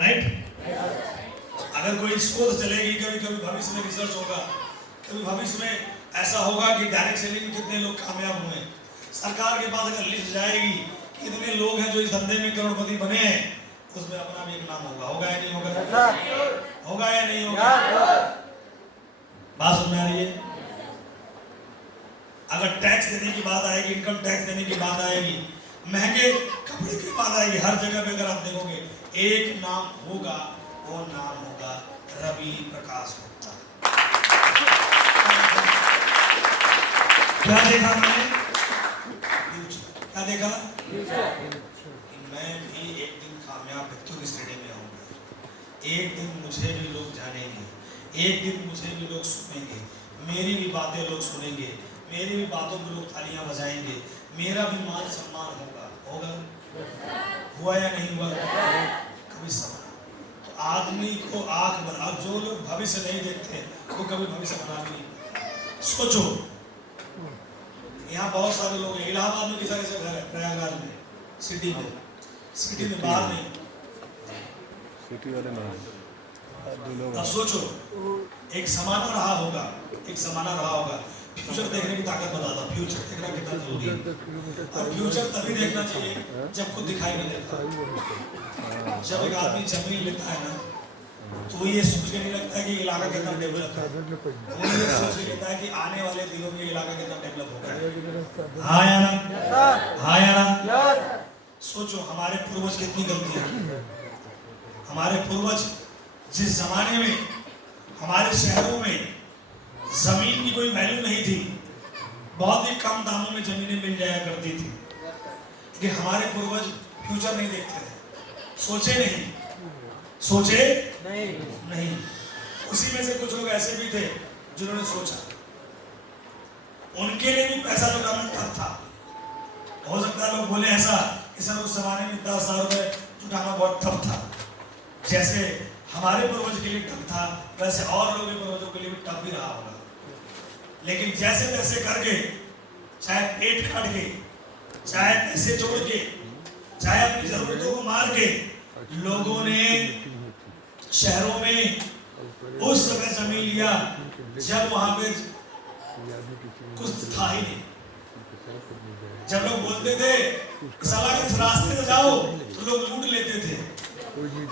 Right? अगर कोई शोध चलेगी, कभी कभी भविष्य में रिसर्च होगा, कभी भविष्य में ऐसा होगा कि डायरेक्ट सेलिंग में कितने लोग कामयाब हुए, सरकार के पास अगर लिस्ट जाएगी कि इतने लोग हैं जो इस धंधे में करोड़पति बने हैं, उसमें अपना भी एक नाम होगा। होगा या नहीं होगा? होगा या नहीं होगा? बात समझ आ रही है? अगर टैक्स देने की बात आएगी, इनकम टैक्स देने की बात आएगी, महंगे कपड़े की बात आएगी, हर जगह पे अगर आप देखोगे एक नाम होगा, वो नाम होगा रवि प्रकाश गुप्ता। क्या देखा मैंने? क्या देखा? मैं भी एक दिन कामयाब व्यक्तियों की श्रेणी में आऊंगा। एक दिन मुझे भी लोग जानेंगे, एक दिन मुझे भी लोग सुनेंगे, मेरी भी बातें लोग सुनेंगे, मेरी भी बातों में लोग तालियां बजाएंगे, मेरा भी मान सम्मान होगा। होगा? हुआ या नहीं हुआ? कभी सपना। तो आदमी को आंख बना, जो लोग भविष्य नहीं देखते वो कभी भविष्य बना भी नहीं। सोचो, यहाँ बहुत सारे लोग हैं, इलाहाबाद में किसा कैसे घर है, प्रयागराज में, सिटी में बाहर नहीं, सिटी वाले में। अब सोचो, एक जमाना रहा होगा, एक जमाना रहा होगा, फ्यूचर देखने की ताकत बताता, फ्यूचर देखना कितना जरूरी है। और फ्यूचर तभी देखना चाहिए जब खुद दिखाई नहीं देता। जब एक आदमी जमीन लेता है ना, तो वो ये सोच के नहीं लगता है कि इलाका कितना डेवलप है, वो ये सोच के लेता है कि आने वाले दिनों में इलाका कितना डेवलप होगा। हाँ या ना? हाँ या ना? सोचो, हमारे पूर्वज कितनी गलतियां, हमारे पूर्वज जिस जमाने में हमारे शहरों में जमीन की कोई वैल्यू नहीं थी, बहुत ही कम दामों में जमीनें मिल जाया करती थी, लेकिन हमारे पूर्वज फ्यूचर नहीं देखते थे, सोचे नहीं। उसी में से कुछ लोग ऐसे भी थे जिन्होंने सोचा, उनके लिए भी पैसा जुटाना टफ था। हो सकता है लोग बोले ऐसा कि सर उस जमाने में 10,000 रुपए जुटाना बहुत टफ था। जैसे हमारे पूर्वज के लिए टफ था, वैसे और लोगों के पूर्वजों के लिए भी टफ ही रहा होगा। लेकिन जैसे तैसे करके, चाहे पेट काट के, चाहे पैसे जोड़ के, चाहे अपनी जरूरतों को मार के, लोगों ने शहरों में उस समय जमीन लिया जब वहां पे कुछ था ही नहीं। जब लोग बोलते थे साला इस रास्ते से जाओ, तो लोग लूट लेते थे।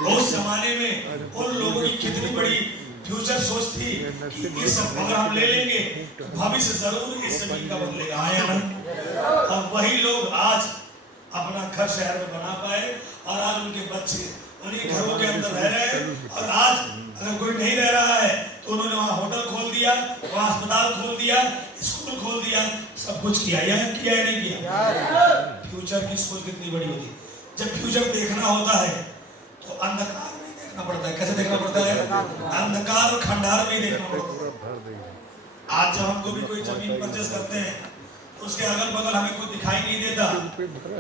उस जमाने में उन लोगों की कितनी बड़ी फ्यूचर सोच थी कि ये सब अगर हम ले लेंगे तो भविष्य जरूर इस जमीन का बदलेगा। आया ना? और वही लोग आज अपना घर शहर में बना पाए, और आज उनके बच्चे उन्हीं घरों के अंदर रह रहे हैं। और आज अगर कोई नहीं रह रहा है तो उन्होंने वहाँ होटल खोल दिया, वहाँ अस्पताल खोल दिया, स्कूल खोल दिया, सब कुछ किया या नहीं किया? फ्यूचर की सोच कितनी बड़ी होती है। जब फ्यूचर देखना होता है तो अंधकार में देखना पड़ता है। कैसे देखना पड़ता है? अंधकार और खंडार में देखना पड़ता है। आज जब हम भी कोई जमीन परचेस करते हैं तो उसके अगल बगल हमें कोई दिखाई नहीं देता,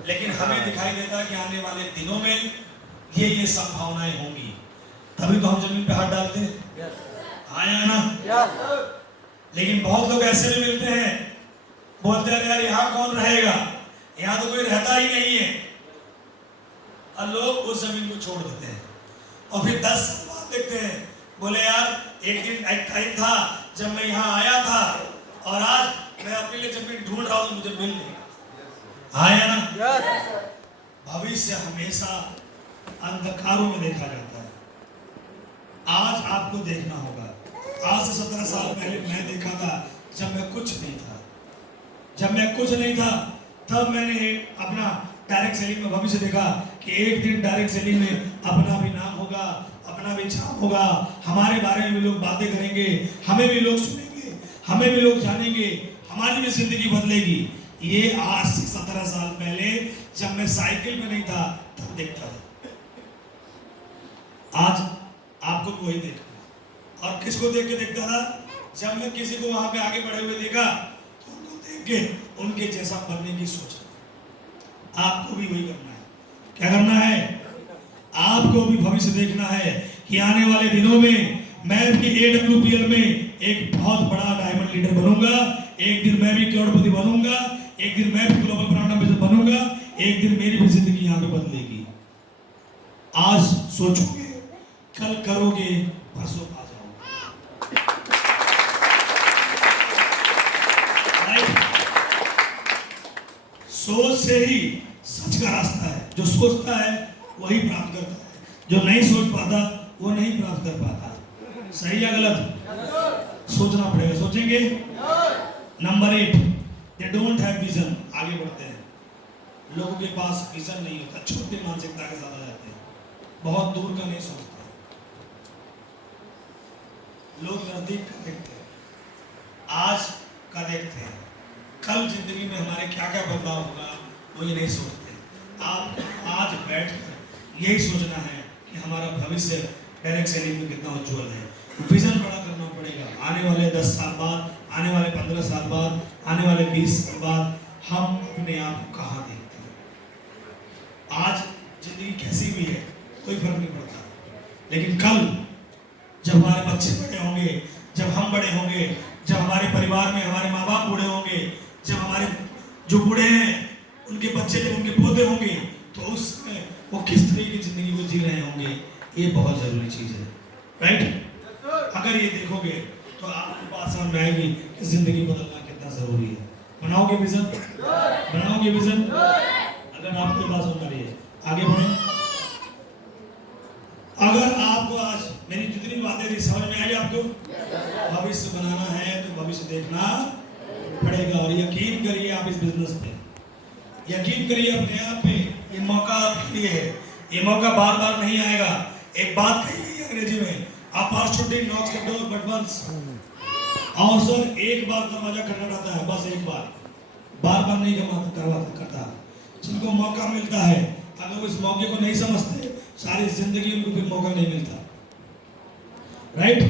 लेकिन हमें दिखाई देता कि आने वाले दिनों में ये संभावनाएं होंगी, तभी तो हम जमीन पे हाथ डालते हैं। आया ना? लेकिन बहुत लोग ऐसे भी मिलते हैं, बोलते हैं यार यहाँ कौन रहेगा, यहाँ तो कोई रहता ही नहीं है, और लोग उस जमीन को छोड़ देते हैं। और फिर 10 साल बाद देखते हैं, बोले यार एक टाइम था जब मैं यहाँ आया था, और आज मैं अपने लिए जमीन ढूंढ रहा हूँ, मुझे मिल नहीं। आया ना? भविष्य हमेशा अंधकारों में देखा जाता है। आज आपको देखना होगा। आज से 17 साल पहले मैं देखा था, जब मैं कुछ नहीं था, तब मैंने अपना डायरेक्ट सेलिंग में भविष्य देखा कि एक दिन डायरेक्ट सेलिंग में अपना भी नाम होगा, अपना भी छाप होगा, हमारे बारे में भी लोग बातें करेंगे, हमें भी लोग सुनेंगे, हमें भी लोग जानेंगे, हमारी भी जिंदगी बदलेगी। ये आज से 17 साल पहले जब मैं साइकिल में नहीं था तब देखता था। आज आपको भी वही देखना। और किसको देख के देखता था? जब मैं किसी को वहां पे आगे बढ़े हुए देखा तो उनको देख के उनके जैसा बनने की सोचा। आपको भी वही करना है। क्या करना है? आपको भी भविष्य देखना है कि आने वाले दिनों में मैं भी AWPL में एक बहुत बड़ा डायमंड लीडर बनूंगा, एक दिन मैं भी करोड़पति बनूंगा, एक दिन मैं भी ग्लोबल ब्रांड एम्बेसडर बनूंगा, एक दिन मेरी भी जिंदगी यहाँ पे बदलेगी। आज सोचोगे कल करोगे परसों पा जाओगे। राइट? सोच से ही सच का रास्ता है। जो सोचता है वही प्राप्त करता है, जो नहीं सोच पाता वो नहीं प्राप्त कर पाता। सही या गलत? सोचना पड़ेगा। सोचेंगे? Number 8, they don't have vision. आगे बढ़ते हैं। लोगों के पास विजन नहीं होता, छोटी मानसिकता के साथ आ जाते हैं, बहुत दूर का नहीं सोचते। लोग नजदीक का देखते हैं, आज का देखते हैं, कल जिंदगी में हमारे क्या क्या बदलाव होगा वो ये नहीं सोचते। आप आज बैठकर यही सोचना है कि हमारा भविष्य डायरेक्ट सैनिक में कितना उज्जवल है। विजन बड़ा करना पड़ेगा। आने वाले 10 साल बाद, आने वाले 15 साल बाद, आने वाले 20 साल बाद हम अपने आप को कहाँ देखते हैं। आज जिंदगी कैसी भी है कोई फर्क नहीं पड़ता, लेकिन कल जब हमारे बच्चे बड़े होंगे, जब हम बड़े होंगे, जब हमारे परिवार में हमारे माँ बाप बूढ़े होंगे, जब हमारे जो बूढ़े हैं उनके बच्चे जब उनके पोते होंगे, तो उसमें वो किस तरह की जिंदगी को जी रहे होंगे, ये बहुत जरूरी चीज है। राइट? अगर ये देखोगे तो आपको बात समझ में आएगी कि जिंदगी बदलना कितना जरूरी है। बनाओगे विजन? बनाओगे विजन? अगर आपके पास होना रही है, आगे बढ़ो। अगर आपको आज मेरी जितनी बातें थी समझ में आई आपको, भविष्य बनाना है तो भविष्य देखना पड़ेगा। और यकीन करिए आप इस बिजनेस पे, यकीन करिए अपने आप पे, ये मौका आपके लिए है। ये मौका बार बार नहीं आएगा। एक बात कही अंग्रेजी में, opportunity knocks the door but once. अवसर एक बार दरवाजा खटखटाता है, बस एक बार, बार बार नहीं करता। जिनको मौका मिलता है, अगर वो इस मौके को नहीं समझते, सारी जिंदगी उनको फिर मौका नहीं मिलता। राइट?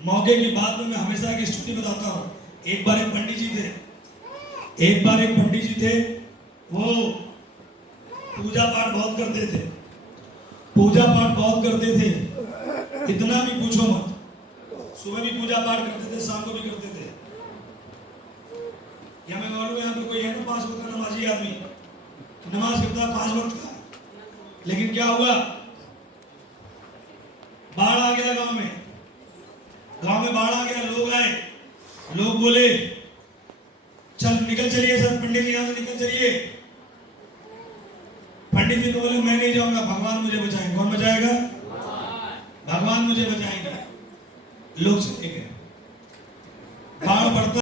मौके की बात में मैं हमेशा एक स्टोरी बताता हूँ। एक बार एक पंडित जी थे, वो पूजा पाठ बहुत करते थे, इतना भी पूछो मत। सुबह भी पूजा पाठ करते थे, शाम को भी करते थे। या मैं मालूम है यहाँ पे कोई है ना 5 वक्त का नमाजी आदमी, तो नमाज करता 5 वक्त का, लेकिन क्या हुआ, बाढ़ आ गया गांव में बाढ़ आ गया। लोग आए, लोग बोले चल निकल चलिए सब, पंडित जी यहाँ से निकल चलिए। पंडित जी तो बोले मैं नहीं जाऊंगा, भगवान मुझे बचाएंगे। कौन बचाएगा? भगवान मुझे बचाएंगे। लोग चले गए। बाढ़ बढ़ता